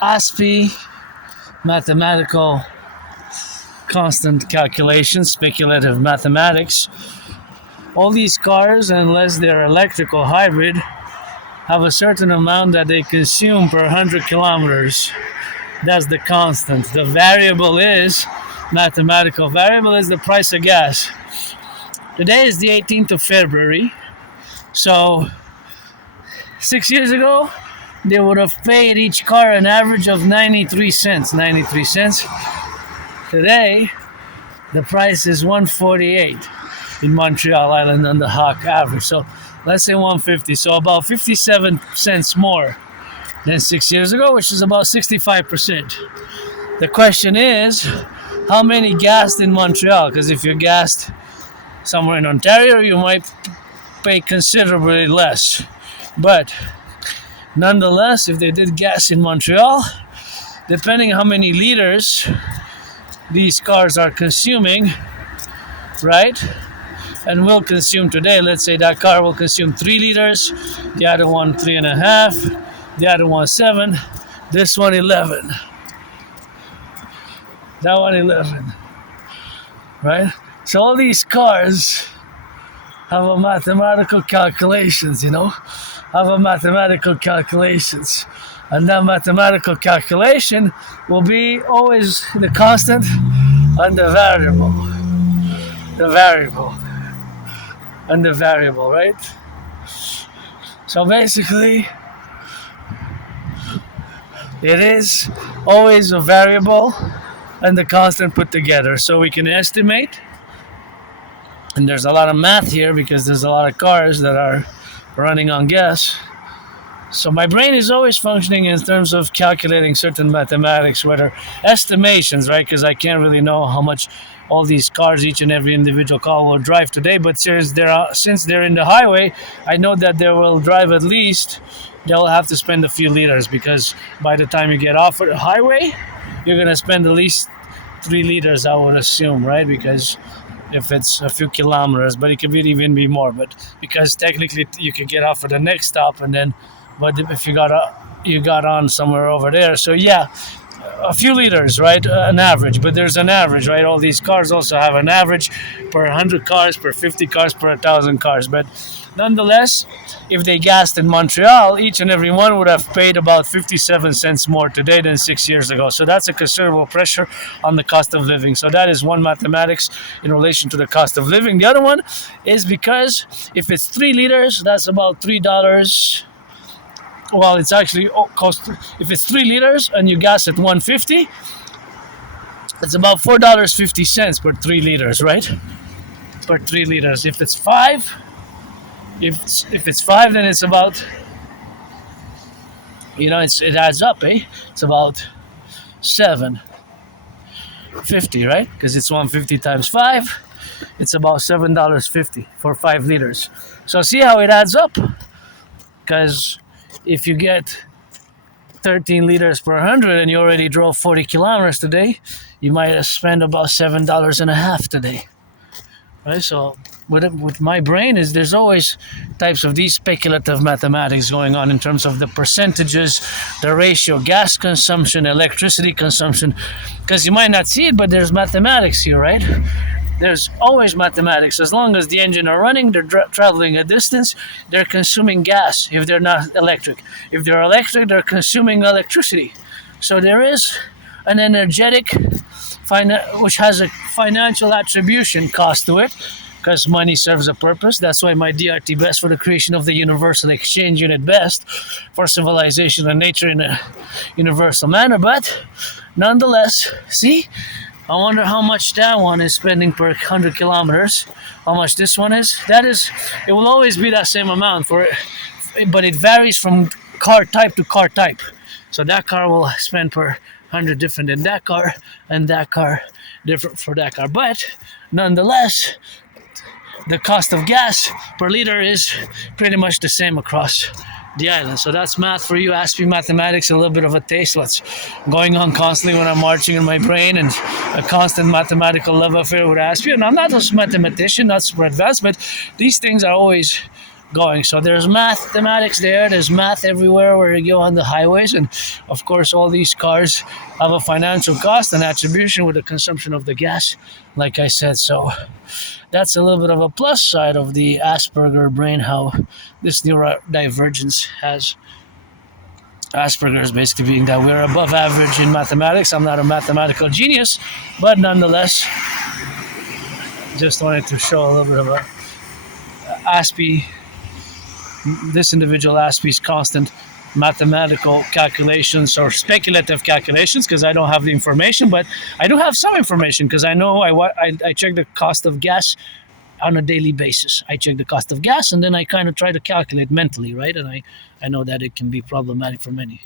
Aspie, mathematical constant calculation, speculative mathematics. All these cars, unless they're electric or hybrid, have a certain amount that they consume per 100 kilometers. That's the constant. The variable is mathematical. Variable is the price of gas. Today is the 18th of February. So 6 years ago, they would have paid each car an average of 93 cents. 93 cents. Today, the price is 148 in Montreal Island on the Hawk average. So let's say 150. So about 57 cents more than 6 years ago, which is about 65%. The question is, how many gassed in Montreal? Because if you're gassed somewhere in Ontario, you might pay considerably less. But nonetheless, if they did gas in Montreal, depending how many liters these cars are consuming, right, and will consume today, let's say that car will consume 3 liters, the other one 3.5, the other one 7, this one 11, that one 11, right? So all these cars have a mathematical calculations, have a mathematical calculations. And that mathematical calculation will be always the constant and the variable. The variable. And the variable, right? So basically, it is always a variable and the constant put together. So we can estimate. And there's a lot of math here because there's a lot of cars that are running on gas. So my brain is always functioning in terms of calculating certain mathematics, whether estimations, right? Because I can't really know how much all these cars, each and every individual car will drive today. But since they're in the highway, I know that they will drive at least, they'll have to spend a few liters, because by the time you get off of the highway, you're going to spend at least 3 liters, I would assume, right? Because if it's a few kilometers, but it could even be more. But because technically you could get off at the next stop and then, but if you got on somewhere over there, so yeah, a few liters, right? An average, but there's an average, right? All these cars also have an average per 100 cars, per 50 cars, per 1,000 cars. But nonetheless, if they gassed in Montreal, each and every one would have paid about 57 cents more today than 6 years ago. So that's a considerable pressure on the cost of living. So that is one mathematics in relation to the cost of living. The other one is because if it's 3 liters, that's about $3. Well, it's actually cost, if it's 3 liters and you gas at 150, it's about $4.50 per 3 liters, right? Per 3 liters. If it's 5, if it's 5, then it's about, it adds up, eh? It's about $7.50, right? Because it's 150 times 5, it's about $7.50 for 5 liters. So see how it adds up? Because if you get 13 liters per 100 and you already drove 40 kilometers today, you might have spent about $7.50 today, right? So with my brain there's always types of these speculative mathematics going on in terms of the percentages, the ratio, gas consumption, electricity consumption, because you might not see it, but there's mathematics here, right? There's always mathematics. As long as the engine are running, they're traveling a distance, they're consuming gas if they're not electric. If they're electric, they're consuming electricity. So there is an energetic, which has a financial attribution cost to it, because money serves a purpose. That's why my DRT best for the creation of the universal exchange unit best for civilization and nature in a universal manner. But nonetheless, see, I wonder how much that one is spending per 100 kilometers. How much this one is? It will always be that same amount but it varies from car type to car type. So that car will spend per 100 different than that car, and that car different for that car. But nonetheless, the cost of gas per liter is pretty much the same across the island. So that's math for you, Aspie mathematics, a little bit of a taste what's going on constantly when I'm marching in my brain, and a constant mathematical love affair with Aspie. And I'm not a mathematician, not super advanced, but these things are always going. So there's mathematics there, there's math everywhere where you go on the highways, and of course all these cars have a financial cost and attribution with the consumption of the gas, like I said. So that's a little bit of a plus side of the Asperger brain, how this neurodivergence has Asperger's basically being that we're above average in mathematics. I'm not a mathematical genius, but nonetheless, just wanted to show a little bit of a Aspie, this individual Aspie's constant mathematical calculations or speculative calculations, because I don't have the information, but I do have some information because I know I check the cost of gas on a daily basis. I check the cost of gas and then I kind of try to calculate mentally, right? And I know that it can be problematic for many.